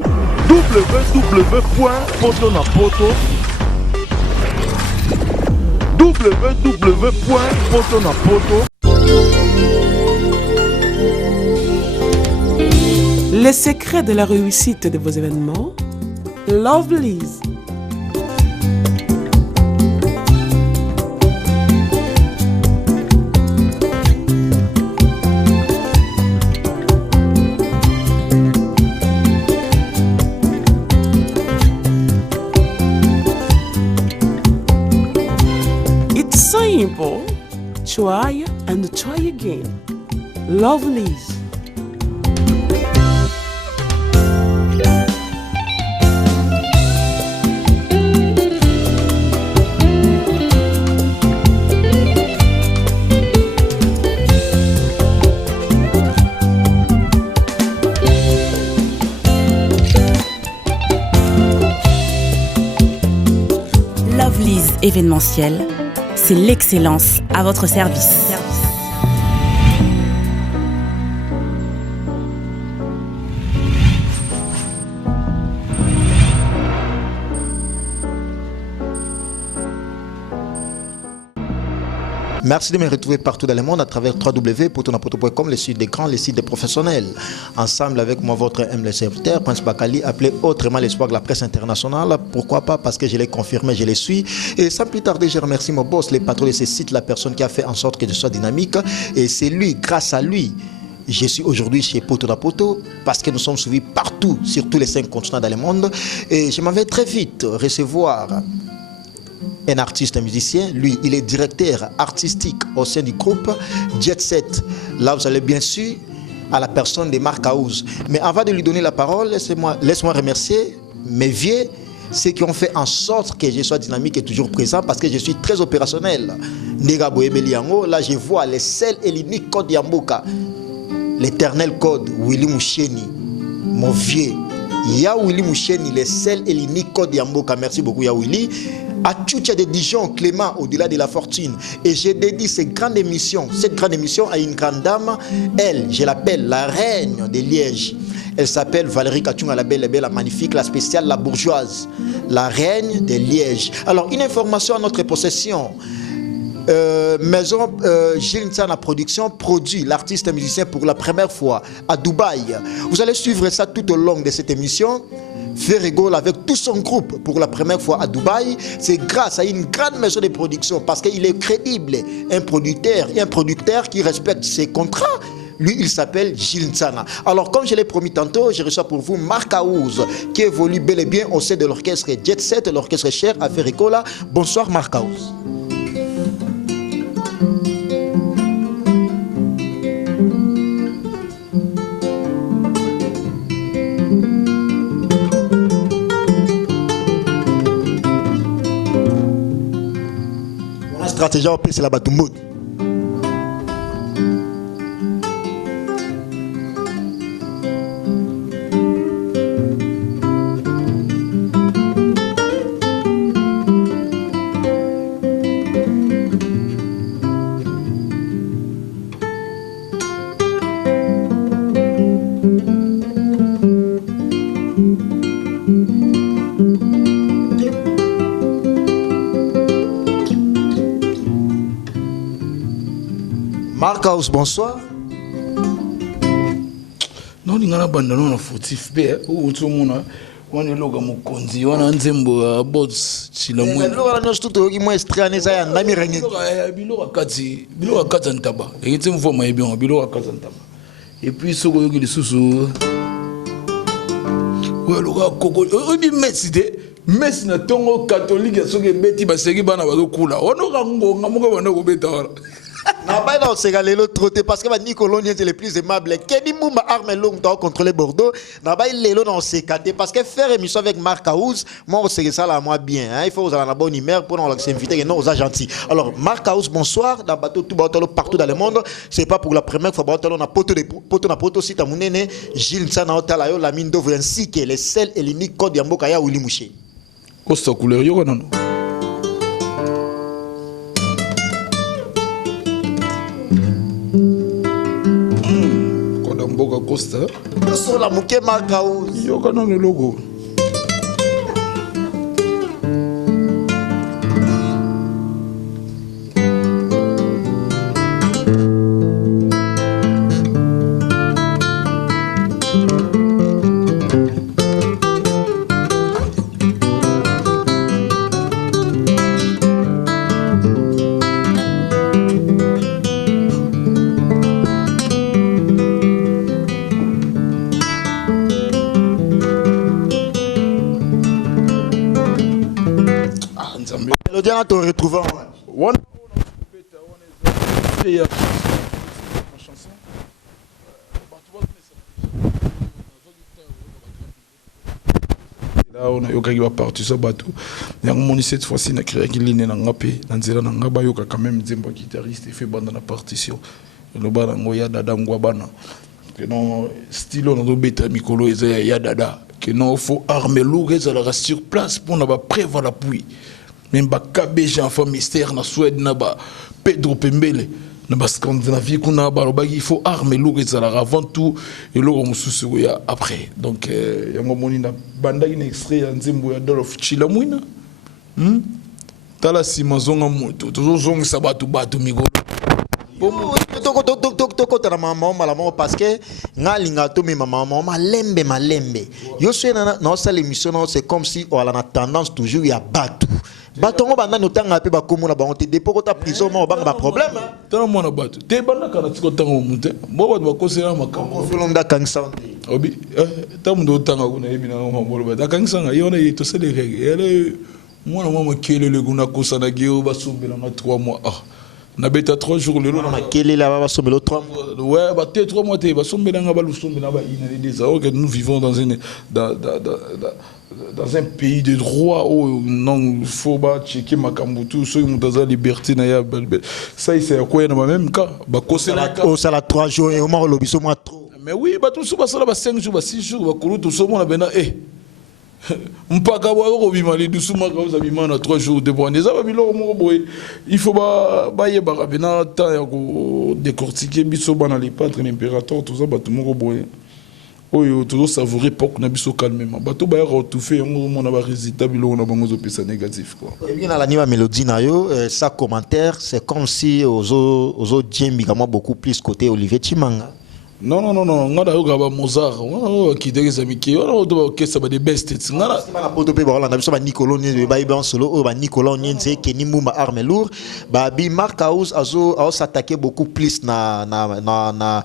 www.potonapoto www.potonapoto. Les secrets de la réussite de vos événements, Lovelyz. It's simple. Try and try again. Lovelyz. Lovelyz événementiel, c'est l'excellence à votre service. Merci de me retrouver partout dans le monde à travers www.potonapoto.com, le site des grands, le site des professionnels. Ensemble avec moi, votre humble serviteur, Prince Bakali, appelé autrement l'espoir de la presse internationale. Pourquoi pas? Parce que je l'ai confirmé, je le suis. Et sans plus tarder, je remercie mon boss, les patrons de ce site, la personne qui a fait en sorte que je sois dynamique. Et c'est lui, grâce à lui, je suis aujourd'hui chez Potonapoto parce que nous sommes suivis partout, sur tous les 5 continents dans le monde. Et je m'en vais très vite recevoir un artiste, un musicien. Lui, il est directeur artistique au sein du groupe Jet Set. Là, vous allez bien sûr à la personne de Mark House. Mais avant de lui donner la parole, laisse-moi remercier mes vieux, ceux qui ont fait en sorte que je sois dynamique et toujours présent parce que je suis très opérationnel. Là, je vois les seuls et l'unique code Yamboka, l'éternel code Willy Moucheni, mon vieux. Ya Willy Moucheni, les seuls et l'unique code Yamboka. Merci beaucoup, Ya Willy. À Tchoutia de Dijon, Clément, au-delà de la fortune. Et j'ai dédié cette grande émission à une grande dame. Elle, je l'appelle la reine de Liège. Elle s'appelle Valérie Kachunga, la belle, la magnifique, la spéciale, la bourgeoise. La reine de Liège. Alors, une information à notre possession. Maison Gilles Nsana Production produit l'artiste et musicien pour la première fois à Dubaï. Vous allez suivre ça tout au long de cette émission. Fait rigole avec tout son groupe pour la première fois à Dubaï. C'est grâce à une grande maison de production parce qu'il est crédible, un producteur qui respecte ses contrats. Lui, il s'appelle Gilles Nsana. Alors, comme je l'ai promis tantôt, je reçois pour vous Mark House, qui évolue bel et bien au sein de l'orchestre Jet Set, l'orchestre cher à Ferricola. Bonsoir Mark House. Stratégie en plus, c'est la Batumboud. Mark House, bonsoir. Non, il y a un fautif. On est là, mon conzi, on a un zembo à bots. Si le monde. Et puis, ce que je sous. Messi na tongo catholique ya soke beti ba segi bana ba kula ono kango ngamuko bana ko beta Nabaïla on s'est galé l'autre côté parce que Nicolas est le plus aimable. Kenny Mouma arme longue doit contrôler Bordeaux. Nabaïla on s'est caté parce que faire émission avec Mark House, moi on sait ça là moi bien. Il faut vous avoir la bonne humeur pour nous s'inviter et non aux gentils. Alors Mark House, bonsoir. Dans bateau tout bateau partout dans le monde. C'est pas pour la première fois bateau on a poto si ta mounene Gilles Nsana Otalayo la mine d'ouvre ainsi que les sels et l'unique code Yamboka ya Willy Mouché. Costa couleur yo non. Costa. Sur la mouké Marcaouz. Yoka non le logo. Le diable te retrouve. One. Là on a yoka qui va partir sur bateau. Yang moni cette fois-ci na créé qu'il ligne na ngapé na nzela na ngaba yoka quand même zemba guitariste et fait bande na partition. Le bana ngoya dada ngwa bana. Que non style on do beta mikolo eza ya dada. Que non faut armer lourd ezala sur place pour na ba prévoir l'appui. Même ba KBG enfant mystère na Suède na ba Pedro Pembele na ba Scandinavie kuna ba il faut armer lourd ezala avant tout et lourd mususu ya après. Donc yango moni na banda ina extrait ya nzembo ya Dolph Chilamwina. Tala si mazonga moto toujours zonga sabatu batu migolo. Parce que malembe yo c'est comme si on a tendance toujours à battre batongo banda notanga pe ba komona ba on te dépôt ta prison mo ba problème tant mona batu te banda kana tiko tango mute bo ba ba kosela makambo fulonda kangsa obi tamundo tanga kuna ebi na mambolo ba kangsa yona yito sele rege ele mwana mama kelele kuna kosana geo ba sombela na 3 mois na beta 3 jours le long na kelele là ba sombela 3 mois ouais ba 3 mois te ba sombela nga ba lusombela ba ina des alors que nous vivons dans un pays de droit où non faut pas checker makambutu so mutaza liberté na ya ça c'est quoi na même cas ba kosela au sala 3 jours et au moins lobiso moi trop mais oui ba tout so ba sala ba 5 jours ba 6 jours ba kulu tout so mona bena mpaka wa bima li dusuma ka za bima na 3 jours de bonne ça ba bilo mo boy il faut ba ye ba bena temps ya ko décortiquer biso bana les pâtres l'impérateur tout ça ba tout mo boy oyo toujours savourer pok na biso calmement bato ba retoufer yango mona ba résultat bilo na bango zo pesa négatif quoi. Et bien la niva mélodie na yo ça commentaire c'est comme si ozo djembi kama beaucoup plus côté Olivier Chimanga. Non, ngada yo gaba Mozart, ngada ki degeza miki, ngada to ba orchestre ba de best hits. Ngada ba poto pe ba la na biso ba Nicolas Nyenze ba iba en solo o ba Nicolas Nyenze Kenny Mumba arme lourd, ba bi Marcaouz azo s'attaquer beaucoup plus na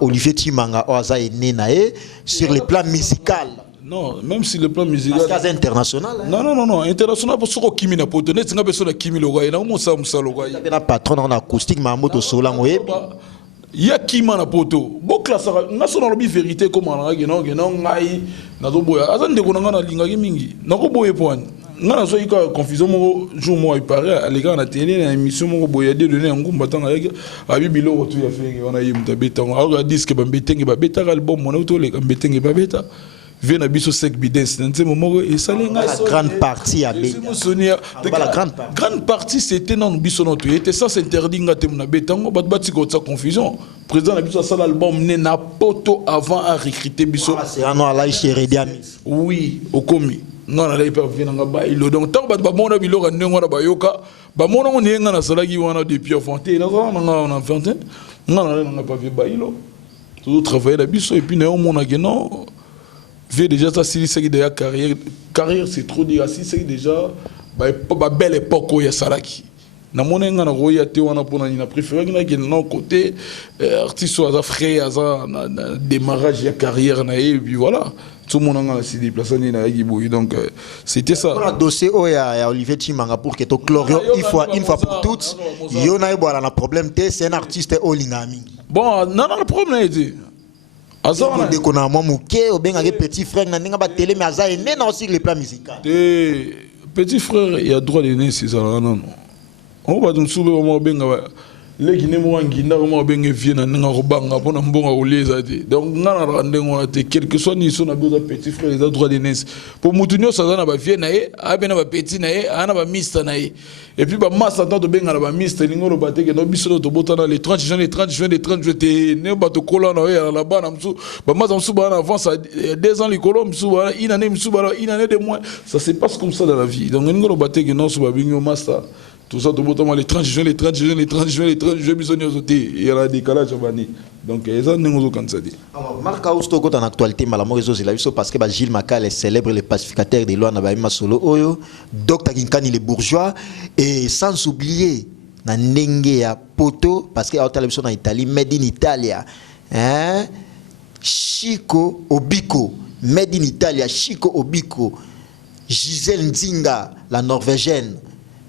Olivier Chimanga o aza ene na e sur le plan musical. Non, même si le plan musical parce que c'est international. Non, international pour ce kimi na poto net nga beso na kimi loga na mo sa loga. Il y a patron en acoustique ma moto sola ngoye. Ya kima na poto bo classe national bi vérité comme on a geno ngai na zo boya azande ko nga na linga mingi na ko boye point nga na so ika confusion mo jour mo il paraît les gars na télé na émission mo boya de donner ngumba tanga ya abi bilo to ya fenge on a yimta betango alors disque ba betenge ba beta album mo na to le betenge ba beta vient à biso sec bidens dans moment et ça les la grande partie à beta la grande partie c'était non biso non était ça s'interdit ngate na betango bat batiko sa confusion président na biso ça l'album né na poto avant à recruter biso c'est un ala chéri diami oui au komi non na pas venir nga ba ilo donc tant bat ba mona biloko ndenge na bayoka ba mona on yenga na salaki wana depuis enfanté na on enfanté non na pas vu ba ilo tout travailler la biso et puis na on mona que non vu déjà ça si c'est déjà carrière c'est trop dire si c'est déjà ba belle époque où il y a salaki na mona nga na roya te wana pona ni na préféré que non côté artiste ou à frère à démarrage de carrière na et puis voilà tout le monde a s'est déplacé na Giboui donc c'était ça pour un dossier où il y a Olivier Chimanga pour que to chlorure une fois pour toutes yo na bola na problème te c'est un artiste olingami bon non le problème est Azon de kona momuke ou bien avec petit frère na ninga ba télé mais aza ene na aussi le plan musical. Petit frère il a droit de né c'est ça non. On va donc soulever au moins benga les Guinéens ont bien vieux na ngarbanga pour na mbonga olezati donc ngana rande ngona te quelque soit ni son besoin petit frère les droits de naissance pour mutunyo ça na ba vieux na ye abena ba petit na ye ana ba mista na ye et puis ba massa tant de benga ba mista lingolo bateke no biso to botana les 30 juin les 30 juin les 30 juin te ne ba to kola na ye là bas na msu ba massa msu ba na avance à 2 ans les colons msu ba une année msu ba une année de moins ça se passe comme ça dans la vie donc ngolo bateke no so ba bingo massa tout ça, tout le les 30 juin, les 30 juin, les 30 juin, les 30 juin, il y a un décalage. Donc, il y a un comme ça dit. Alors, Marc Austo, quand en actualité, parce que Gilles Macal est célèbre, le pacificateur des lois, Nabaïma Solo Oyo, Dr. Kinkani, les bourgeois, et sans oublier, na Nenge à Poto, parce qu'il y a en Italie, Made in Italia, hein? Chico Obico, Made in Italia, Chico Obico, Gisèle Nzinga, la Norvégienne.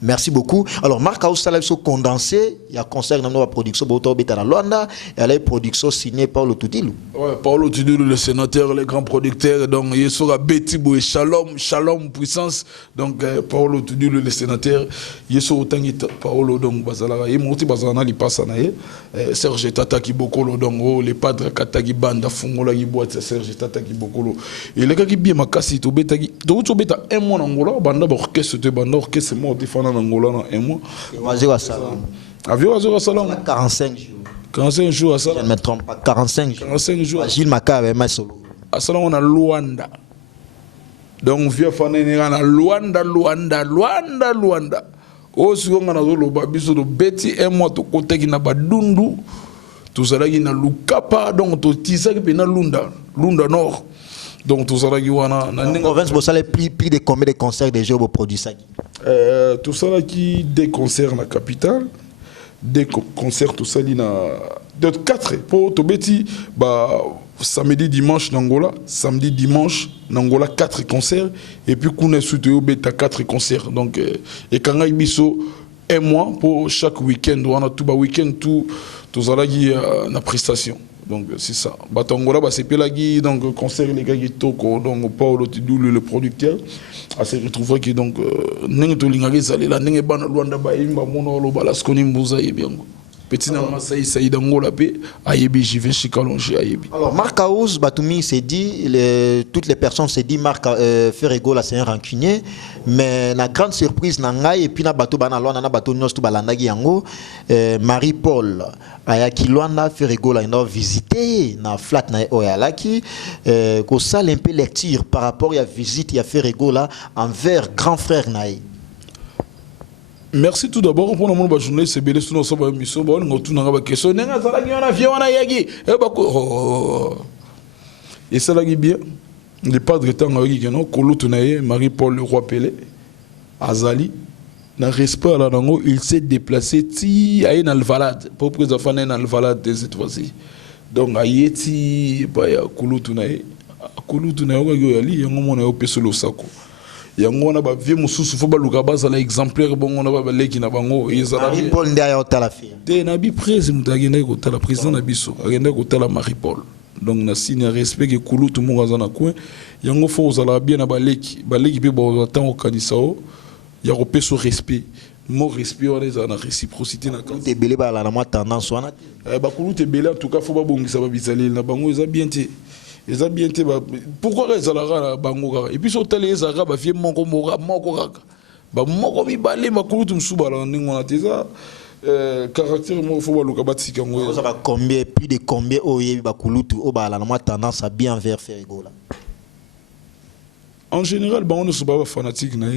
Merci beaucoup. Alors, Marc Aoussala a condensé, il y a concert dans la production de Betana Luanda, et elle a une production signée par Paolo Tudilou. Oui, Paolo Tudilou, le sénateur, le grand producteur, donc il sera Betty Boué, Shalom, Shalom, puissance. Donc, Paolo Tudilou, le sénateur, il sera autant que Paolo, donc, Bazalara, il monte Bazana, il passe à Naye, Serge Tata qui bokolo, donc, les padres Katagi Banda, Fungola, qui boite, Serge Tata qui bokolo. Et les gars qui bien makasi, tu beta, tu beta un mois en Angola, Banda, orchestre, Banda, orchestre, moi, en Angola un mois. Avion à Salam. 45 jours. 45 jours à Salam. Je ne me trompe pas. 45 jours. 45 jours. Gilles Maca avec ma solo. À Salam, on a Luanda. Donc, vieux fan, on a Luanda. Oh, si on a le babiso de Betty, un mois, tu côté qui n'a pas d'undu. Tout ça, il y a Lukapa, donc tu tisa qui est Lunda Nord. Donc tout ça là qui wana na province vous savez plus de combien de concerts déjà vous produisez ça tout ça là qui des concerts la capitale des concerts tout ça li na de 4 pour Tobeti bah samedi dimanche n'Angola samedi dimanche n'Angola 4 concerts et puis qu'on est soutenu beta 4 concerts donc et quand il biso un mois pour chaque week-end on a tout ba week-end tout ça là qui na prestation. Donc c'est ça. Batangola, c'est Pelagui, donc concert les gars qui toko, donc Paolo Tidulu le producteur, à se retrouver qui donc n'engue to lingari salé la n'engue ban Luanda ba imba mono lo balas koni mbuza yebi ngo. Petit na masai saïda ngola pe ayebi jive chikalonge ayebi. Alors Marc Aouz Batoumi s'est dit toutes les personnes s'est dit Marc Ferrego là c'est un rancunier mais la grande surprise nangai et puis na bato bana Luanda na bato nyos to balanda gi yango Marie-Paul ayaki Luanda Ferrego là ina visiter na flat na oyalaki ko sale un peu lecture par rapport à visite ya Ferrego là envers grand frère naï. Merci tout d'abord pour la journée. C'est bien sûr notre mission. On a tout dans question. Et ça là bien. Les padres étant avec nous, Kolo Tunaye, Marie-Paul le roi Pelé, Azali, dans respect à la langue, il s'est déplacé ti à une alvalade pour que les enfants aient une alvalade de cette fois-ci. Donc à Yeti, Kolo Tunaye, il y a un moment où on a le sako. Yango na ba vie mususu fo ba luka ba za exemplaire bon on a ba leki na bango ezala Marie-Paul ndia ya tala fi te na bi président agenda ko tala président na biso agenda ko tala Marie-Paul donc na signe respect que kulu tout monde za na coin yango fo zala bien na ba leki pe ba temps au kanisa o ya ko peso respect mon respect on est en réciprocité na quand te belé ba la na tendance wana ba kulu te belé en tout cas faut ba bongisa ba bizali na bango eza bien te. Ils ont bien été. Pourquoi ils ont la bango et puis sur télé ils ont la vie moko kaka. Ba moko mi balé ma kulutu msubala ningo teza caractère mo faut ba luka batsika ngo. Ça va combien plus de combien oye ba kulutu o ba la na tendance à bien vers Ferrego là. En général ba on ne sont pas fanatique na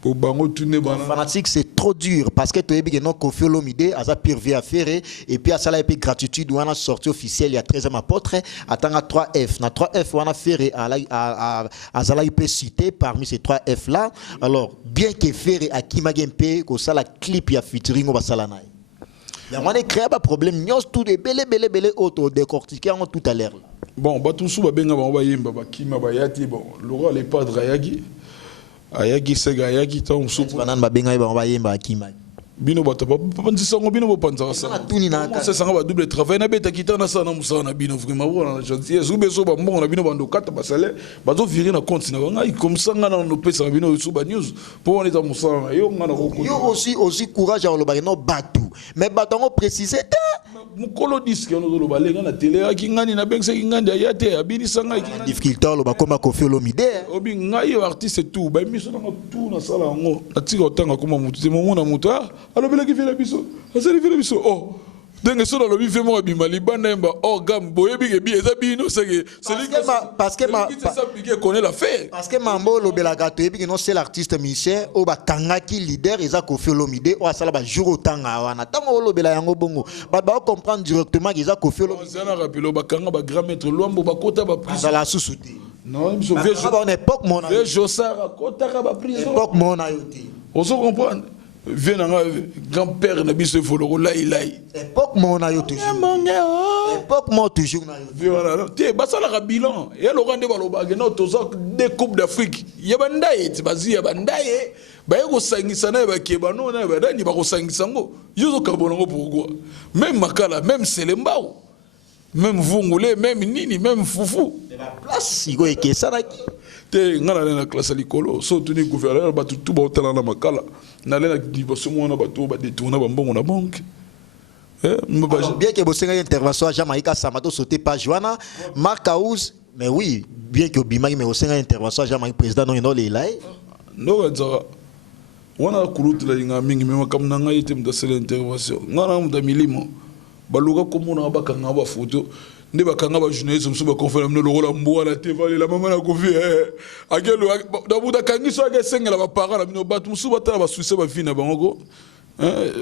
pour bango tourner bana. Fanatique c'est trop dur parce que tu es bien non Koffi Olomide à sa pire vie à faire et puis à ça là et puis gratitude on a sorti officiel il y a 13e apôtre attend à 3F na 3F on a fait à ça là il peut citer parmi ces 3F là alors bien que faire à Kimagempe que ça la clip il y a featuring au basalana il y a un créé un problème nyos tout des belé auto décortiquer en tout à l'heure bon ba tout sou ba benga ba yemba ba kima ba yati bon Laura les padres ayagi ayagi sega ayagi ta umsupu banana babenga ba bayemba akima bino bata papa nzisango bino bopanza sa tuni na ça sanga ba double travail na beta kitana sa na musana bino vraiment bona gentil zube so ba mbongo na bino bando kata basale bazo virer na compte na ngai comme ça ngana no pesa bino su ba news pour on est musana yo ngana ko yo aussi courage à lo ba no batu mais batongo préciser mukolo disque on zo balenga na télé akingani na bengse kingandi ayate abinisanga kingani difficulté lo bakoma Koffi Olomide obi ngai artiste tout ba miso na tout na sala ngo natika otanga koma mutu te momona mutu alobela ki fela biso asali fela biso oh denge so na lobi fe mo bimali banda mba oh gam boyebi ke bi eza bino seke parce que ça piqué connaît l'affaire parce que mambo lobela gato ebi que non c'est l'artiste musicien o bakangaki leader eza Koffi Olomide o asala ba jour otanga wana tango lobela yango bongo ba comprendre directement que eza Koffi Olomide ça na rappelo bakanga ba grand maître Luambo bakota ba prison la sous-souté non biso vieux on époque mon vieux Josara kota ba prison époque mon ayote on se comprend viens dans grand-père na biso foloro lai époque mon ayote époque mon toujours voilà te basala ka bilan et le rende baloba no toza des coupes d'Afrique yeba ndaye tibazi yeba ndaye ba yeko sangisa na ba keba no na ba dani ba ko sangisa ngo yuzo kabongo pourquoi même makala même selembao même vungule même nini même fufu la place igo ekesaraki te ngana na classe likolo so tuni gouverneur ba tout ba otala na makala na lena divorce mona ba to ba détourner ba mbongo na banque bien que bosenga intervention Jamaïca Samato sauté pas Joana Marc Aouz mais oui bien que Bimaki mais bosenga intervention Jamaïca président non les là no nzara wana kurutu la nga mingi mema kam na ngai te mdasela intervention ngana mda milimo baluka komona bakanga ba photo ne bakanga ba journaliste msuba conférence no lokola mboa la tevale la mama na Koffi akelo da buda kangiso ake sengela ba parents bino batu msuba tala ba suisse ba vina bango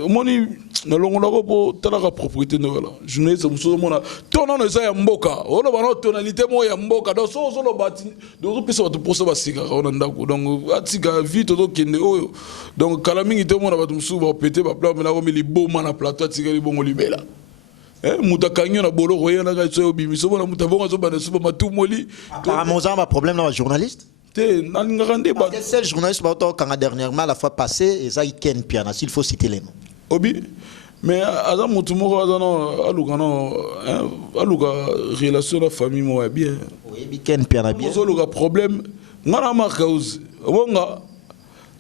moni na longo na ko tala ka propriété no wala journaliste msuba mona tona no za ya mboka ono bana tonalité mo ya mboka do so zo lo bati do pesa batu posa ba sika ona ndako donc atika vite do kende oyo donc kala mingi te mona batu msuba pété ba plan na ko mi liboma na plateau atika libongo libela mutakanyo na bolo royana ka so bimiso bona mutabonga zo bana suba matumoli apparemment ça un problème dans journaliste te nalinga rande ba quel journaliste ba to kanga dernièrement la fois passée et ça Ken Piana s'il faut citer les noms obi mais adam mutumoko azano aluka relation la famille mo bien oui Ken Piana bien so luka problème ngana markaus wonga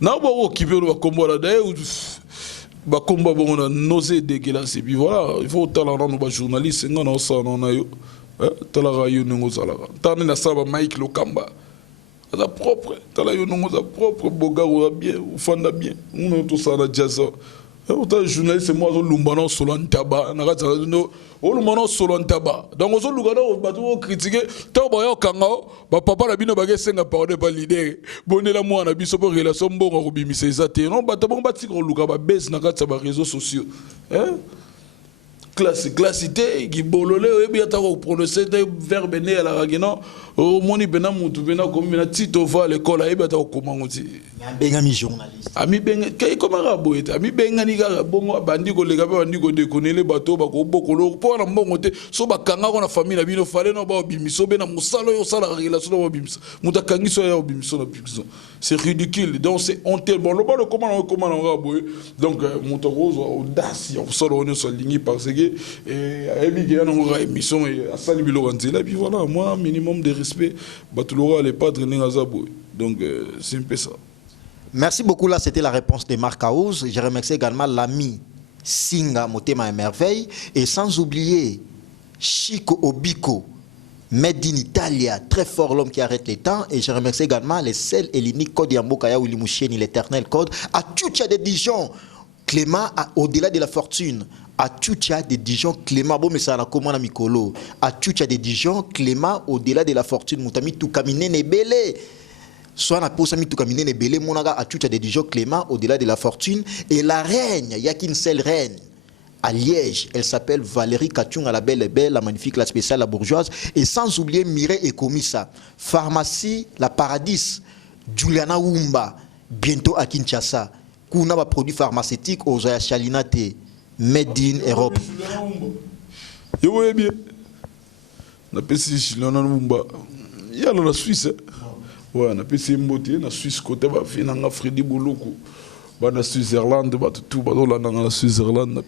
na bo occupé le combo là d'ailleurs ba combat bon on nausée dégueulasse et puis voilà il faut talent dans nos journalistes ngana ça non na yo talaka yo ngo salaka tane na saba Mike Lokamba ça propre tala yo ngo ça propre bogaro bien ou fanda bien on tout ça na jazz autant journaliste moi zo lumbana solo ntaba na ka no o lumbana solo ntaba donc zo lugana ba to critiquer to ba yo kanga ba papa na bino ba ke senga parole ba leader bonela moi na biso pour relation mbongo ko bimisa ezate non ba to bon ba tiko luka ba base na ka ba réseaux sociaux classité qui bololé et bien ta ko prononcer des verbes né à la ragino o moni bena mutu bena comme bena tito va à l'école et bien ta ko komangoti benga mi journaliste ami benga kay comment raboete ami benga ni ga bongo bandi ko lega bandi ko déconner bato ba ko bokolo pour na mbongo te so ba kanga ko na famille na bino fale no ba bimiso bena musalo yo sala relation ba bimiso mutakangi so ya bimiso na prison c'est ridicule donc c'est honteux bon le ba comment on raboe donc mutorozo audace on solo on so ligni parce que et Ebi on aura émission à Sali Biloranzela puis voilà moi minimum de respect batulora les padres n'azabo donc c'est un peu ça. Merci beaucoup, là c'était la réponse de Marc Aouz. Je remercie également l'ami Singa Motema et Merveille et sans oublier Chico Obiko Made in Italia, très fort l'homme qui arrête les temps. Et je remercie également les seuls et l'unique code Yambokaya Willy Moucheni, l'éternel code à Tchoucha de Dijon, Clément au-delà de la fortune. À Tchoucha de Dijon, Clément, bon mais ça a comment à Mikolo. À Tchoucha de Dijon, Clément au-delà de la fortune. Moutami tout caminer n'est belé. Soit na posa mi tout caminer n'est belé. Monaga à Tchoucha de Dijon, Clément au-delà de la fortune. Et la reine, il n'y a qu'une seule reine. À Liège, elle s'appelle Valérie Kachung, la belle et belle, la magnifique, la spéciale, la bourgeoise. Et sans oublier Mireille et Komissa. Pharmacie, la Paradis, Juliana Wumba, bientôt à Kinshasa. Kuna va produit pharmaceutique aux Chalinate. Made in Europe. Vous voyez bien. On a pensé Juliana Wumba. Il y a la Suisse. Ouais, on a pensé Mboté, la Suisse côté va faire un Freddy Bouloko. La Suisse-Irlande, tout la Suisse-Irlande.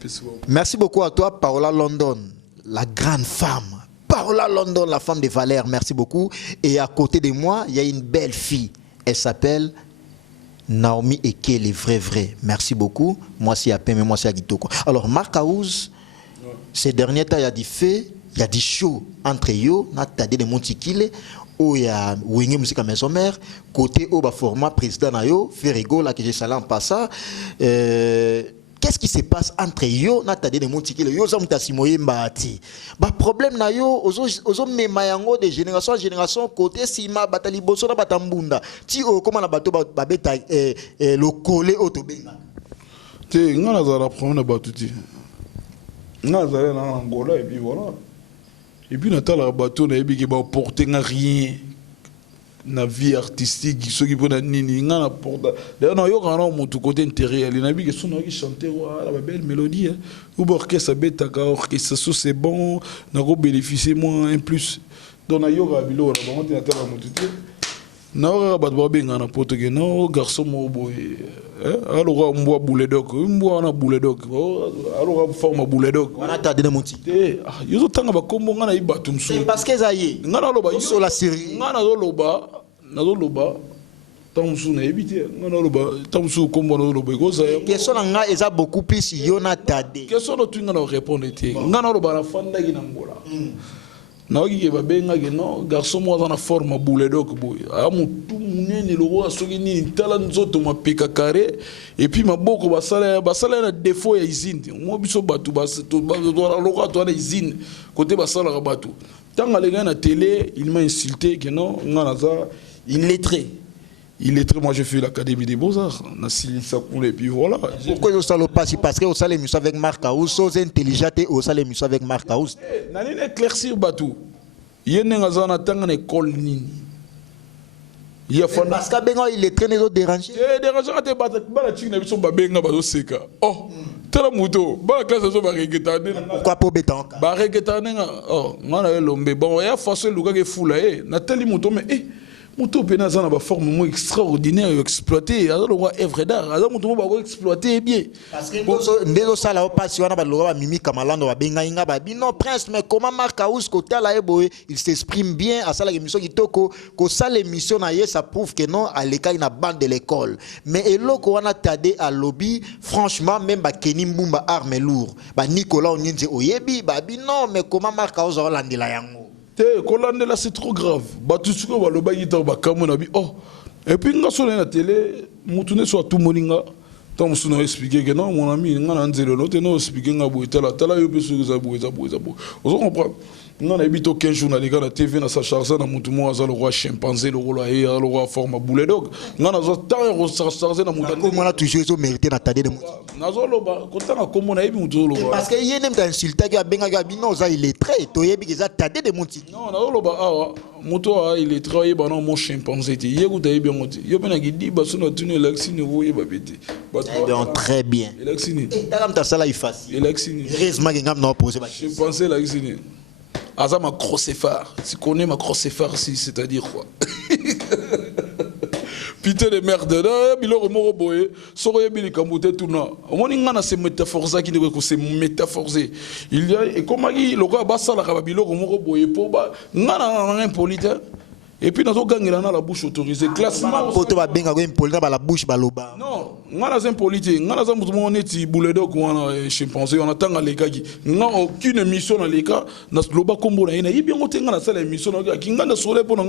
Merci beaucoup à toi, Paola London, la grande femme. Paola London, la femme de valeur, merci beaucoup. Et à côté de moi, il y a une belle fille. Elle s'appelle Naomi Eke, les vrais. Merci beaucoup. Moi, c'est Apé, mais moi, c'est Agitoko. Alors, Marc Aouz, ces derniers temps, il y a des faits, il y a des shows entre eux, on a des montikile, où il y a Wenge Musique à Maison Mère, côté au format président Nayo, Ferrigo, là que j'ai salé en passant. Qu'est-ce qui se passe entre eux, on a des montikile, eux, ont été simoyés mbati. Bah, problème Nayo, aux hommes mayango de génération en génération, côté Sima, Batali Bosso, Batambunda. Ti o, comment la bateau, babeta, le collé au Tobenga. Tu sais, on a la première bateau. On a en Angola et puis voilà. Et puis, on a la bateau, on a porté rien. Na vie artistique, ceux qui prennent nini, on a porté. D'ailleurs, on a mon tout côté intérieur. Il y a des gens qui chantent la belle mélodie. Ou l'orchestre bête, l'orchestre, c'est bon. On a bénéficié moins, un plus. Donc, on a yoga bilo, on a monté à terre à mon tout. Non, on a porté non, garçon, mon boy. Alors, on boit boulet d'oc, on boit boulet d'oc. Alors, on forme boulet d'oc. On a tardé de monter. Yo zo tanga ba kombo ngana ibatum su. Parce que ça y est. Ngana loba yo sur la série. Ngana loba, tamsu na ebité. Ngana loba, tamsu kombo na loba ko ça. Question nga eza beaucoup plus yona tardé. Question no tu ngana répondre té. Ngana loba la fanda ki na ngola. Na oki ke ba benga ke no garçon mo na forme boulet d'oc boy. A mo tout munene lo wa soki ni tala nzoto ma peka carré et puis ma boko basala na défaut ya izine. Mo biso batu bas to loka to na izine côté basala ka batu. Tant les gars na télé, il m'a insulté que non, ngana za illettré. Illettré, moi j'ai fait l'académie des beaux-arts. On a signé ça pour et puis voilà. Pourquoi vous savez pas si parce que vous savez l'émission avec Marc Aouz, vous intelligent et vous savez l'émission avec Marc Aouz. Nani éclaircir bateau. Yene ngazana tanga na école nini. Parce que ben il est très dérangé. Dérangé quand tu bateau, bala chine biso babenga bazo seka. Oh, tala muto, bala classe zo ba reggaetane. Pourquoi pas béton? Ba reggaetane nga. Oh, ngana elombe. Bon, ya façon luka ke fula na teli muto mais Moutou Pénazan a une forme extraordinaire exploitée. Alors, le œuvre d'art. Alors, Moutou va exploiter bien. Parce que nous sommes passion à Mimi Kamalando, à Bengaïnga, non, prince, mais comment Marc Aouz, côté à la il s'exprime bien à ça, l'émission qui toko, que ça, l'émission, ça prouve que non, à l'école, il y a une bande de l'école. Mais et là, qu'on a tardé à lobby, franchement, même Kenny Mbumba, arme lourd. Nicolas, on dit, oyebi, non, mais comment Marc Aouz a landé la yango? Là c'est trop grave. Oh. Et puis on a la télé, on soit tout moninga. Tant on expliqué que non, mon ami, on a un zéro note, on expliqué que on comprend. On a habité 15 jours dans la TV, dans sa charge, dans mon tour, le roi chimpanzé, le roi le roi forme boulet dog. On a chargé dans mon tour. Comment on a toujours mérité la tête de mon parce que y a même insulté que Benga non, ça il est très, tu es bien tête de mon titre. Non, non, moto il est travaillé pendant mon chimpanzé. Il y a goûté bien monté. Il y a bien qui dit, bah son a tenu l'accès nouveau, il va péter. Très bien. L'accès. T'as ça là il fasse. Heureusement qu'il y a un opposé. Chimpanzé l'accès. Aza ma grosse phare. Si tu connais ma grosse phare, c'est-à-dire quoi? Putain de merde. Biloro moro boye. Soroye bili kamute tuna. Omoni ngana se métaphorza qui ne se métaphorsé. Il y a et comment il le roi bassa la biloro moro boye pour ba ngana un polite. Et puis nous gagné dans la bouche autorisée. Classement. Poto ba benga go impolite dans la bouche baloba. Non, ngana zin polite. Ngana za mutu mo neti bouledo ko na chimpanzé on attend les gars qui. N'a aucune émission dans les cas. Na loba kombo na ina. Yibi ngote ngana sala émission na ki ngana sole po na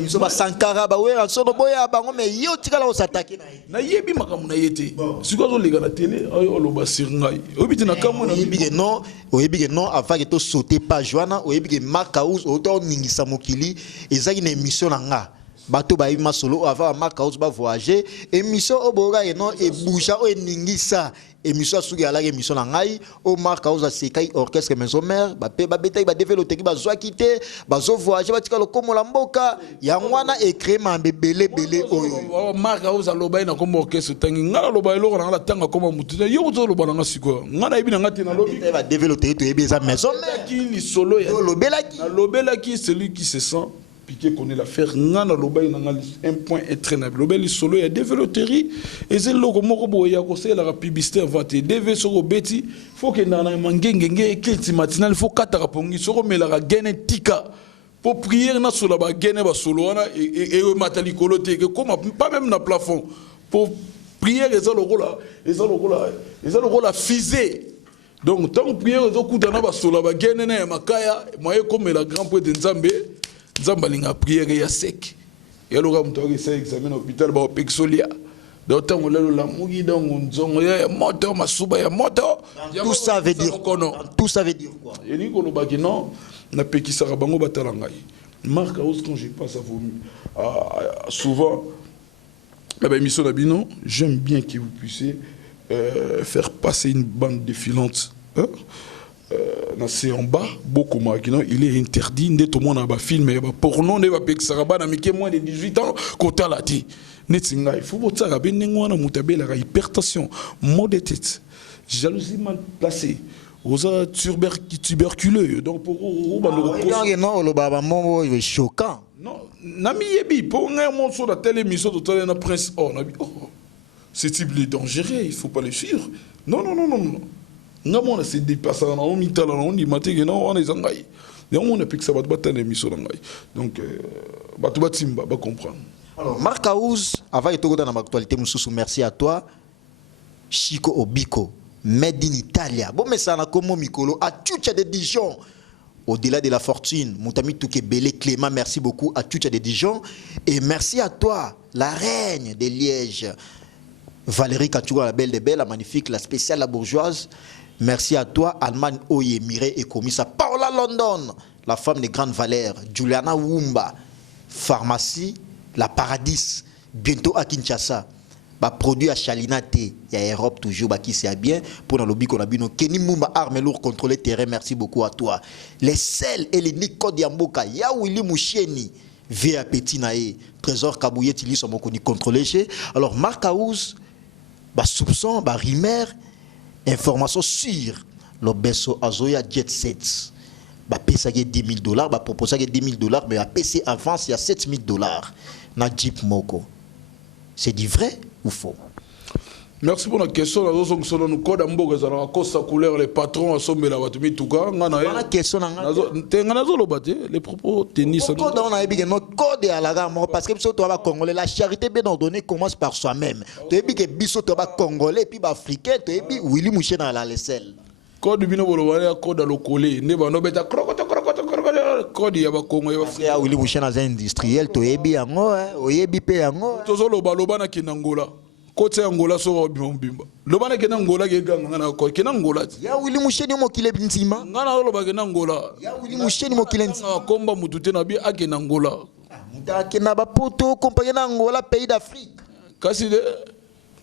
émission ba Sankara ba wera sono boya ba ngome yo tikala o s'attaquer na. Na yebi makamu na yete. Siko zo lega na télé ayo loba sirngai. Obiti na kamo na yebi non, oyebi que non avant que to sauter pas Joana, oyebi que Marc Aouz auto ningisa mokili ezaki na émission nanga bato ba ima solo avant Marc Aouz ba voyager émission oboga et non et bouja o ningisa émission suki ala émission nangai o Marc Aouz sekai orchestre maison mère ba pe ba betaille ba développer ba zo quitter ba zo voyager ba tika lo komo la mboka ya ngwana e créer mambe belé oyo Marc Aouz aloba na komo orchestre tangi ngala loba elo na tanga komo mutu yo zo loba na siko ngana ibi na ngati na lobi ba développer to ebi za maison mère qui li solo ya lobela qui celui qui se sent piqué connaît l'affaire ngana loba ina un point étrenable lobeli solo ya développerie et c'est logo moko boya ko c'est la publicité inventé dv soko beti faut que nana mangengenge kilti matinal faut katara pongi soko melara gene tika pour prier na solo ba gene ba solo wana et matali kolote que comme pas même na plafond pour prière et ça le rôle à fisé. Donc tant que prière et ça coûte un abasso la bagene na makaya moyen comme la grand poète Nzambe Nzamba linga prière ya sec. Et alors quand on fait examen à l'hôpital ba pexolia. Donc tant on la mugi donc on zongo ya moto masuba ya moto. Tout ça veut dire quoi? Tout ça veut dire quoi? Et ni ko lobaki non na pekisa bango batalangai. Marc House quand j'y passe souvent la émission d'Abino, j'aime bien que vous puissiez faire passer une bande défilante. C'est en bas, beaucoup il est interdit d'être au monde à film, pour non, il y moins de 18 ans, côté la dit. Il faut que vous ayez une hypertension, maux de tête, jalousie mal placée. Aux tuberculeux. Donc, pour non, choquant. Non, Nami Yebi, pour un sur la télémission de la presse, ce type est dangereux, il ne faut pas le suivre. Non. Non, c'est dépassé, on dit non, on est zangaï. On a piqué ça, on a l'émission d'angaï. Donc, on va comprendre. Alors, Marc House, avant de te dans l'actualité, merci à toi. Chico Obiko. Made in Italia. Bon, mais ça n'a comme Mikolo. À Tucha de Dijon. Au-delà de la fortune, Moutami Touké Belé Clément, merci beaucoup à Tucha de Dijon. Et merci à toi, la reine de Liège. Valérie Katoura, la belle des belles, la magnifique, la spéciale, la bourgeoise. Merci à toi, Allemagne Oye, Mireille et Komissa. Paola London, la femme de grande valeur. Juliana Wumba, pharmacie, la Paradis. Bientôt à Kinshasa. Produit à Chalinate, il y a Europe toujours qui c'est bien pour dans le lobby qu'on a bien. Kenny Mumba arme lourd contrôler terrain, merci beaucoup à toi. Les sels et les Nico Diamboka, ya Willy Mouchieni, via Petit Nae, Trésor Kabouye, Tili sont connus contrôler chez. Alors Marc House, soupçon, rimer, information sûre, le Besso Azoya Jet Sets. Pesa $10 000, proposer $10 000, mais à PC avance il y a $7 000 na Jeep Moko. C'est du vrai ou faux? Merci pour la question. Nous code couleur les patrons assommés la batumi tout cas. La question les propos tennis. Code à la gamme parce que toi va congolais la charité bien ordonnée commence par soi-même. Tu es que biso toi va congolais puis africain tu es Willy Mouché dans la laisselle. Code bino bolobale code à l'ocolé ne ba no beta crocoto code ya ba kongo ya Willy Mouché dans un industriel tu es bien ngo oyebi pe yango. Tozo loba na kinangola. Côté Angola so bimba lobana ke Angola ke ganga na ko ke Angola ya Willy Mouché ni mo kile bintima ngana loba ke Angola ya Willy Mouché ni mo kile ntima komba mutute na bi ake na Angola muta ke na ba poto compagnie na Angola pays d'Afrique kasi de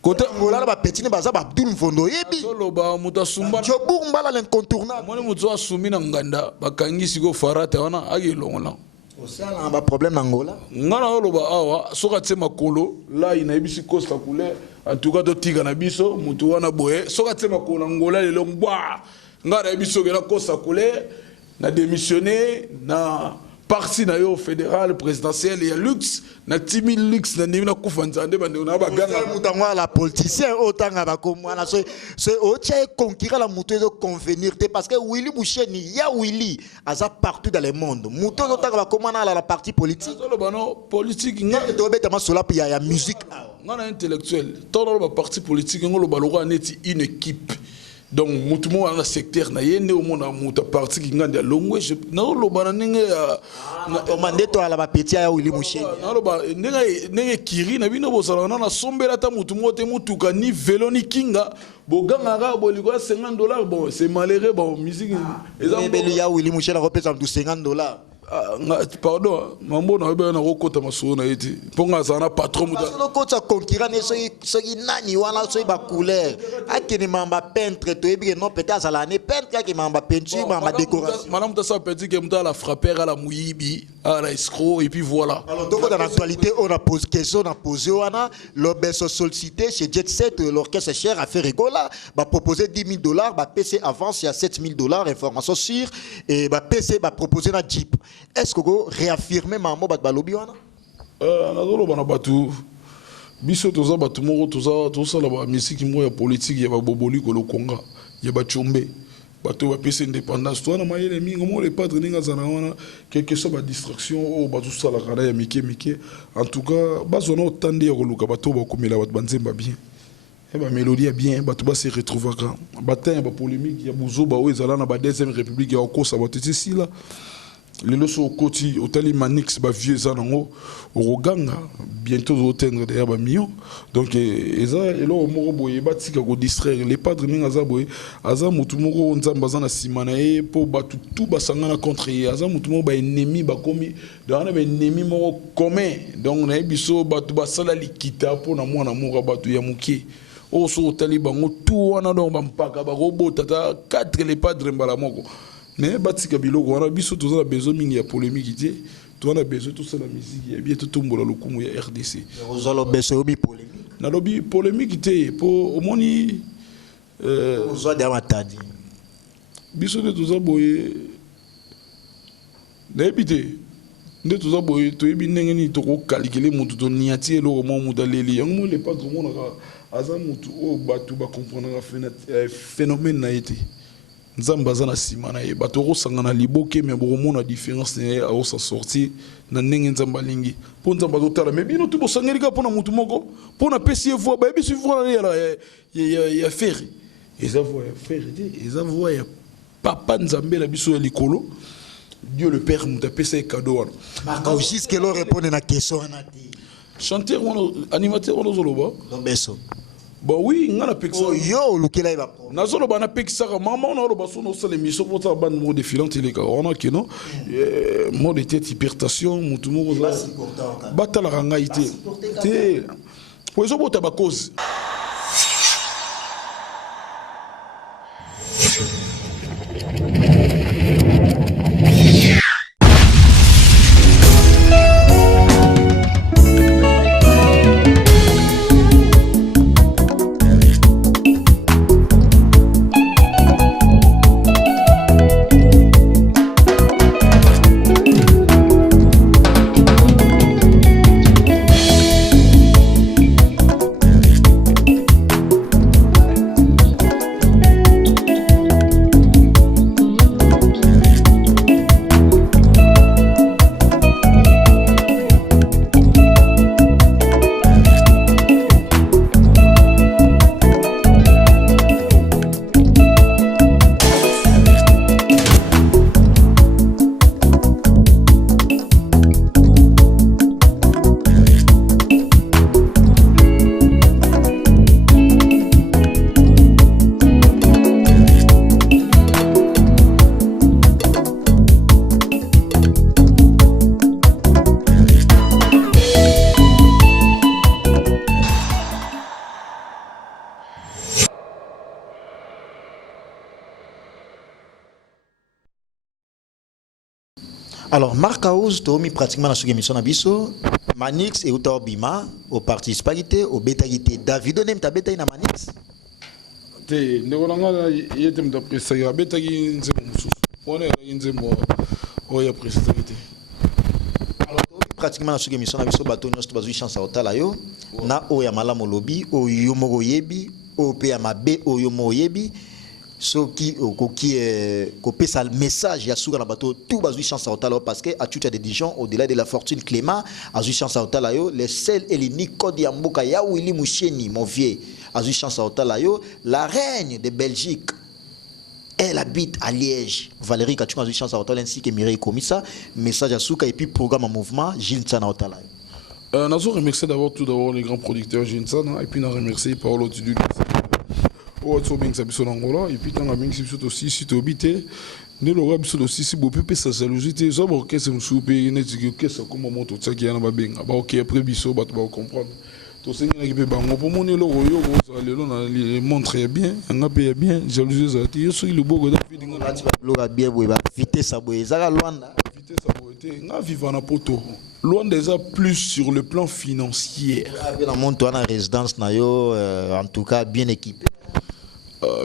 côté Angola ba petit ne baza ba Abdul Mfondo yebi loba muta sumba Jobour Mbala l'incontournable moni muto asumi na nganda bakangisi ko farata wana ake longola osala ba problème na Angola ngana loba awa soka tsema kolo la ina ebisi costa couleur en tout cas to tiga na biso mutu wana boye soka tsema kolo Angola le longwa ngana ebiso ke la costa couleur na démissionné na parti na yo fédéral présidentiel et luxe na 10 000 luxe na ndimina kufanza nde bande na baganga mutangwa la politicien otanga ba komwana c'est otie conquérir la mutu de convenir parce que Willy Mouché ni ya Willy aza partout dans le monde mutu otanga ba komwana la parti politique politique nga to beta masola pia ya musique ngana intellectuel todo ba parti politique ngolo baloko neti une équipe. Donc, tout le monde dans le secteur, il y a un parti qui est longue. Je ne sais pas la petite à Willy Mouché. Ne kiri na bino bosala na sombela ta mutu mote mutuka ni vélo ni kinga boganga boliko $50 bon c'est malheureux bon musique ezambeli ya Willy Mouché la représente $50. Pardon, mambo na ba na kokota masona eti ponga sana patron muta so kota concurrent so nani wana so ba couleur akini mamba peintre to ebi non peut-être à l'année peintre qui mamba peinture mamba décoration madame ta ça petit que muta la frapper à la mouyibi à la escroc et puis voilà. Alors donc dans l'actualité on a posé question on a posé wana l'obéso sollicité chez Jet Set l'orchestre cher a fait rigola va proposer $10 000 ba PC avance il y a $7 000 information sûre et ba PC va proposer na Jeep. Est-ce que vous réaffirmez Mambo Batbalobi wana? Nazolo bana batu biso toza batu moko toza la musique mo ya politique ya ba boboli ko lokonga ya ba chombe bato bapesa indépendance to wana mayele mingi omo les padres ninga zana wana quelque soit ba distraction o bazosalaka na ya mike en tout cas bazona otande ya koluka bato bakomela bato banzemba bien ba mélodie ya bien bato ba se retrouvaka batin ba polémique ya buzoba o ezala na ba deuxième république ya okosa bato tisi là lelo so okoti otali manix ba vieux za nango oroganga bientôt otendre derrière ba million donc eza elo moko boye batika ko distraire les padres ninga za boye aza mutu moko nzamba za na simana e po batu tout basangana contre ye aza mutu moko ba ennemi ba komi dans ba ennemi moko commun donc na biso batu basala likita po na mwana moko batu ya mukie o so otali bango tout wana donc ba mpaka ba robota ta 4 les padres mbala moko. Mais batika biloko wana biso toza na besoin mingi ya polémique te to na besoin tout ça la musique ya bien tout mbola lokumu ya RDC ozalo besoin obi polémique na lobi polémique te po omoni ozo de matadi biso de toza boye na ebité nde toza boye to ebi ndenge ni to ko calculer mutu to niati eloko mo mutu aleli yango mo le pas trop mona aza mutu o batu ba comprendre phénomène na été nzamba za na sima na ye bato kosangana liboke me bokomona différence na ye aosa sorti na ndenge nzamba lingi mpo nzamba totala me bino tu bosangeli ka mpona mutu moko mpona pesi ye voi bayebisi voi ya fere eza voi ya fere te eza voi ya papa nzambe na biso ya likolo Dieu le Père mutu apesa ye cadeau wana marka jusque lo répondre na question wana te chanteur wana animateur wana ozoloba lobeso. Bah oui, on a pexé. Oh yo, lukela iba. Nazolo bana pexé maman on a le basson au sol émission pour ça ban mot défilant télé on a que non. Mot de tête hypertension, mutu mo za. Batala rangaité. Té. Poiso bota ba cause. Alors, Marc House, tu as mis pratiquement dans ce émission Nabiso, Manix et Outa Bima, au participalité, au bétaïté. David, on aime ta bétaï na Manix? Te, negonanga yete mtapesa ya bétaï nze mususu. On est nze mo oya précité. Alors, pratiquement dans ce émission Nabiso, bato nyos to bazu chance à Otala yo, na oya malamo lobi, o yomo yebi, o pe amabe o yomo yebi. Ce qui copie le message ya sur la bateau tout bazui chance à otala parce que à tout à des gens au-delà de la fortune Clément a eu chance à otala yo les seuls et les code ya mboka ya Willy Moucheni mon vieux a eu chance à otala yo la reine de Belgique elle habite à Liège Valérie Kachuma a eu chance à otala ainsi que Mireille Komissa message à Souka et puis programme en mouvement Gilles Tsana otala nous remercier tout d'abord les grands producteurs Gilles Tsana et puis nous remercier Paolo Tudu oh so bien ça biso nangola et puis tant aming si biso aussi si to bité ne lo biso aussi si bo pepe sa jalousie so bo kese msupe ne tiki kese comme moto tsaki yana ba benga ba OK après biso ba to ba comprendre to senga ki pe bango po moni lo yo go lelo na montre bien nga pe bien jalousie za ti yo so le bogo da fidi nga lo bien bo ba vitesse bo ezaka Luanda vitesse bo été nga vivant na poto Luanda déjà plus sur le plan financier dans mon toi na résidence na yo en tout cas bien équipé.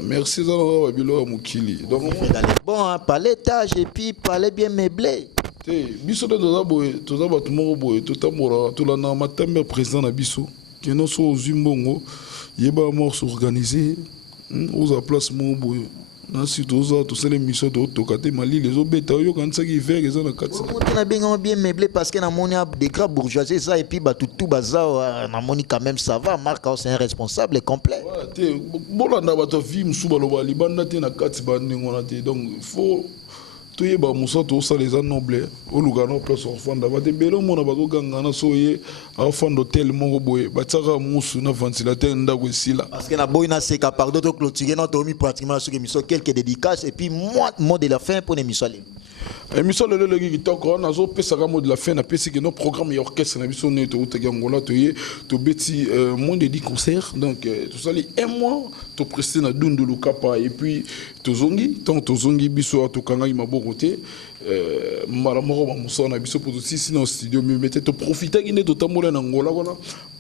Merci Zano Babilo Mukili. Donc bon, par l'étage et puis par les bien meublés. Biso de toza ba tumoro boy totamora to la na matambe président na biso qui no so zimbongo yeba morceau organisé aux place mo boy surtout ça, tout ça, les missions de Tokate, Mali, les autres bêta, yo quand ça qui fait, ils ont 400. On a bien meublé parce que dans des grands bourgeoisies, ça, et puis tout bazar, quand même ça va. Marc, c'est un responsable complet. Bon, on a votre vie, Moussouba, Liban, na 4 bandes, donc il faut. Tu es Moussa, tout ça, les nobles, au Lugano, place enfant, d'avoir des belles hommes, on a pas gagné, soyez, enfant d'hôtel, mon boy, Batara Moussou, na ventilateur, Ndagwesila. Parce que na boyna c'est qu'à part d'autres clôturer, notre mis pratiquement sur l'émission quelques dédicaces, et puis moi, mot de la fin pour l'émission. Émission le qui toko na zo pesa ka mot de la fin na pesi que nos programmes et orchestre na biso ne to Angola to beti monde de concert donc tout ça li un mois to presté na Dundu Lukapa et puis to zongi biso to kanga imabokote maramoro ba muso na biso pour aussi sinon studio mais mettez to profiter qui ne to tamola na Angola wana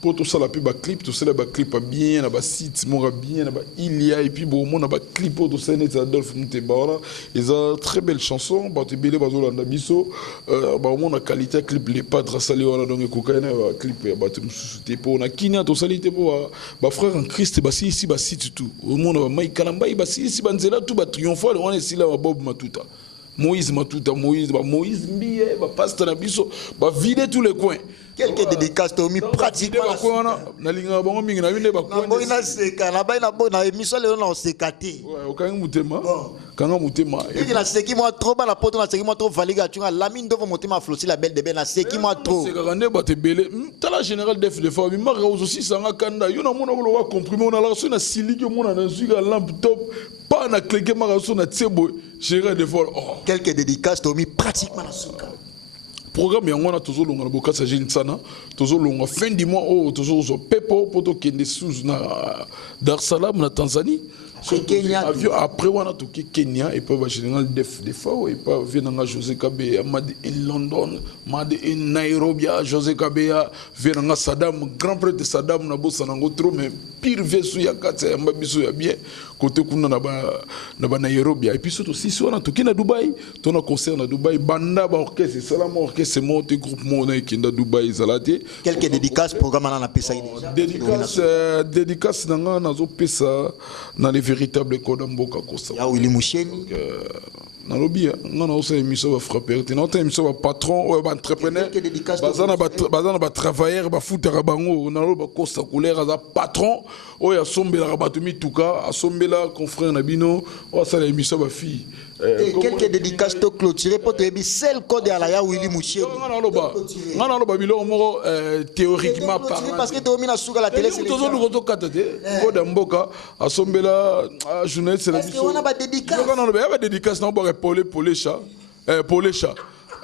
pour tout ça la ba clip tout ça ba clip bien na ba site mo bien na ba Ilia et puis bon na ba clip pour tout ça net Adolphe Muteba voilà ils ont très belle chanson ba te bele bazolanda biso ba on a qualité clip les padres sali wana donc kokana clip ba te musuté pour na kina to salité pour ba frère en Christ ba si ici ba site tout au monde ba mai kalamba ba si ici ba nzela tout ba triomphal on est ici là ba Bob Matuta Moïse Matuta Moïse Mbiye ba pasteur na biso ba vider tous les coins. Quelques dédicaces to mi pratiquement na linga bango mingi na bine ba coin. Na boina seka na ba na émission le na sekati. Ouais, okangi mutema. Kanga mutema. Et la seki moi trop ba la poto na seki moi trop valiga tu la mine de motema flossi la belle de ben na seki moi trop. C'est grande ba te belé. Tala général def de fois mi mara aussi sanga kanda. Yo na mona ko wa comprimer on a la so na silike mona na zuga laptop pas na cliquer mara so na tsebo gérer de fois. Quelques dédicaces to mi pratiquement na suka. Programme yango na tozo longa na bokasa jeni sana tozo longa fin du mois o tozo zo pepo poto kende sous na Dar es Salaam na Tanzanie Kenya avion après wana to Kenya et pas général def de fois et pas venanga José Kabea made in London made in Nairobi José Kabea venanga Saddam grand prêtre de Saddam na bossa nango trop mais pire vesu ya kata ya mbabiso ya bien côté kuna na ba Nairobi et puis surtout si wana to kina Dubaï to na concert na Dubaï banda ba orchestre Salama orchestre monte groupe mona kinda Dubaï zalate quelques dédicaces programme na pesa dédicace nanga nazo pesa na les véritables code mboka kosa ya Willy Moucheni na lobby non non c'est émission va frapper non c'est émission va patron ou va entrepreneur bazana ba travailleur ba foutera bango na lo ba kosa couleur za patron o ya sombela ba tumi tuka asombela confrère na bino o ça l'émission va fille quelques dédicaces to clôturer pour te celle code à la ya Willy Moucheni ngana lo ba bilo moko théoriquement parlant parce que to na suka la télé c'est to zo ko katate code mboka asombela journaliste la biso on a ba dédicace on a ba dédicace na ba Polécha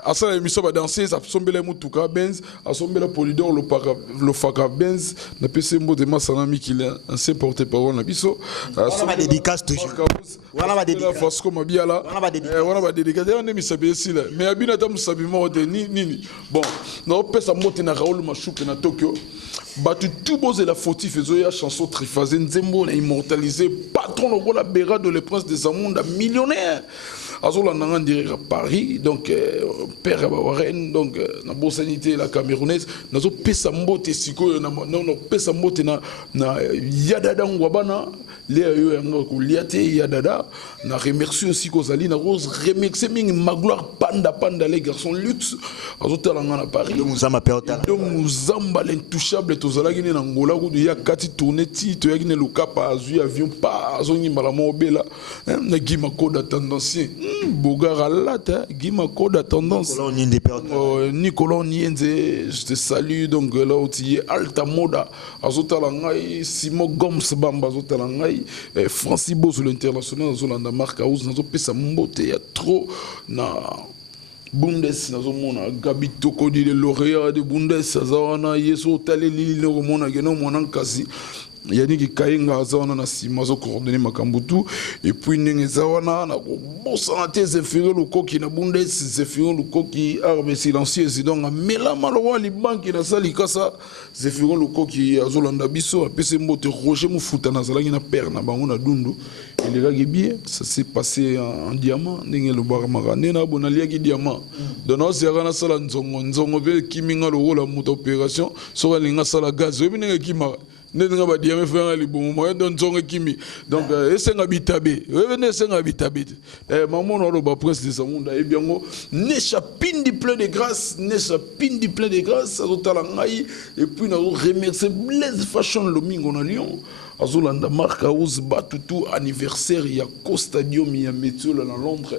asala émission ba danser asombela mutuka Benz asombela Polydor le Faka Benz na pese mbote masana mikile ancien porte-parole na biso on a dédicace toujours on a dédicace Fasco Mabiala on a dédicace on est misabe sila mais abina tam sabimo de nini bon na pesa mbote na Raoul Mashuke na Tokyo batu tout bose la fautif ezoya chanson trifazé nzembo na immortalisé patron le la Béra de le prince des Amonda millionnaire azola nanga direct à Paris donc père Warren donc na bosanité la camerounaise nazo pesa mbote siko na non pesa mbote na yadada ngwabana les yo yanga ko liate yadada na remercie aussi Kozali na rose remercier mingi magloire panda les garçons luxe azotala na Paris donc Muzamba l'intouchable tozalaki na Angola ko ya kati tourner ti to yakine Lukapa azui avion pas azongi malamo obela na gima koda tendancier Bogara lata gima koda tendance Nicolas Nienze je te salue donc là où tu es alta moda azotala ngai Simo Goms Bamba azotala ngai Francis Bozo l'international azolanda marque house nazo pesa mbote ya trop na Bundes nazomona Gabi Tokodi le lauréat de Bundes azawana yeso taleli le mona geno mona kasi Yannick Kainga azawana na sima zo coordonner makambutu et puis ndenge zawana na bossa te Zefiro Lukoki na Bundes Zefiro Lukoki arme silencieuse donc mela malowa li banki na sali kasa Zefiro Lukoki azolanda biso apese mbote Roger Mufuta na zalaki na père na bango na Dundu il est bien ça s'est passé en diamant ndenge le baramara nena bonali ki diamant donc zera na sala nzongo be kiminga lo la moto opération so linga sala gaz be ndenge kimara Nenga ba diame faire les bons moyens don zonga kimi. Donc esenga bitabe. Revenez esenga bitabe. Maman no ba prince de Samunda e bien go ne chapindi plein de grâce, ne chapindi plein de grâce azotala ngai et puis na remercier Blaise Fashion Lomingo na Lyon. Azolanda marka uzba tout anniversaire ya Costadium ya Metzola na Londres.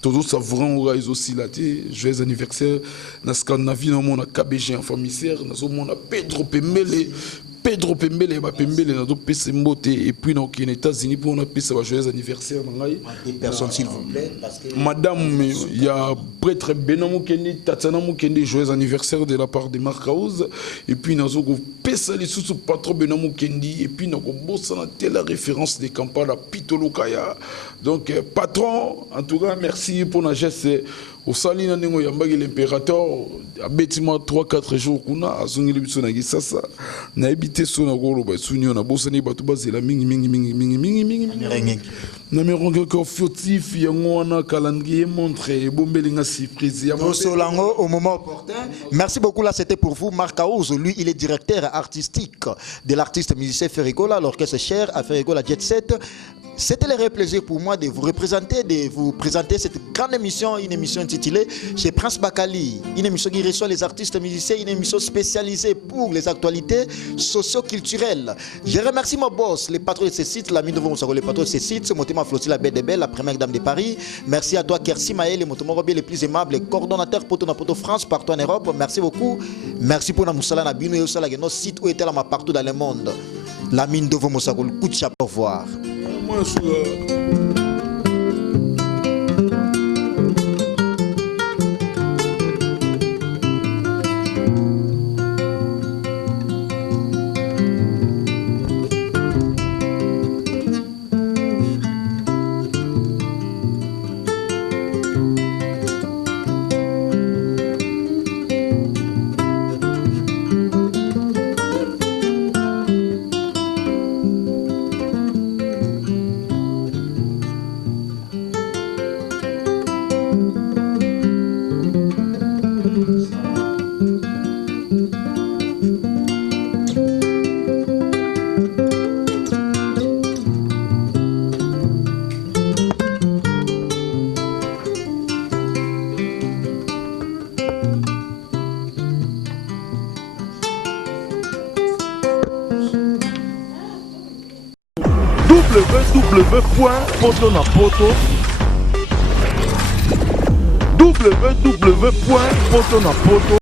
Toujours savourant au réseau aussi là, joyeux anniversaire. Dans Scandinavie, on a KBG en famille, on a Pedro Pembele, dans PC Mote, et puis dans les États-Unis, pour on a ça joyeux anniversaire. Des personnes, s'il vous plaît. Madame, il y a prêtre Benamo Kendi, Tatiana Moukende, joyeux anniversaire de la part de Marc House. Et puis dans le Pessa les sous patron Benamo Kendi, et puis dans le Bossana, la référence des Kampala, Pitolo Kaya. Donc, patron, en tout cas, merci pour la geste. Au Salina Nengo Yambagi l'impérateur, à bâtiment 3-4 jours, qu'on a, à Zongili Bissonagi Sasa, n'a habité son agolo, Sunio, n'a bossani Batouba, c'est la mingi. N'a mais encore fautif, Yangwana, calendrier montré, Bombelinga surprise. Solango au moment opportun. Merci beaucoup, là c'était pour vous. Marc Aouz, lui, il est directeur artistique de l'artiste musicien Ferrigola, l'orchestre cher à Ferrigola Jet Set. C'était le réel plaisir pour moi de vous représenter, de vous présenter cette grande émission, une émission intitulée Chez Prince Bakali, une émission qui reçoit les artistes musiciens, une émission spécialisée pour les actualités socio-culturelles. Je remercie mon boss, les patrons de ce site, l'ami de vous, les patrons de ce site, ce Motema Flotti, la belle de belle, la première dame de Paris. Merci à toi, Kersi Maël, les Motomorobi les plus aimables, les coordonnateurs Poto France, partout en Europe. Merci beaucoup. Merci pour la Moussala Nabino et aussi notre site où était là partout dans le monde. La mine de vos Moussakol, coup de chapeau, au revoir. www.potonapoto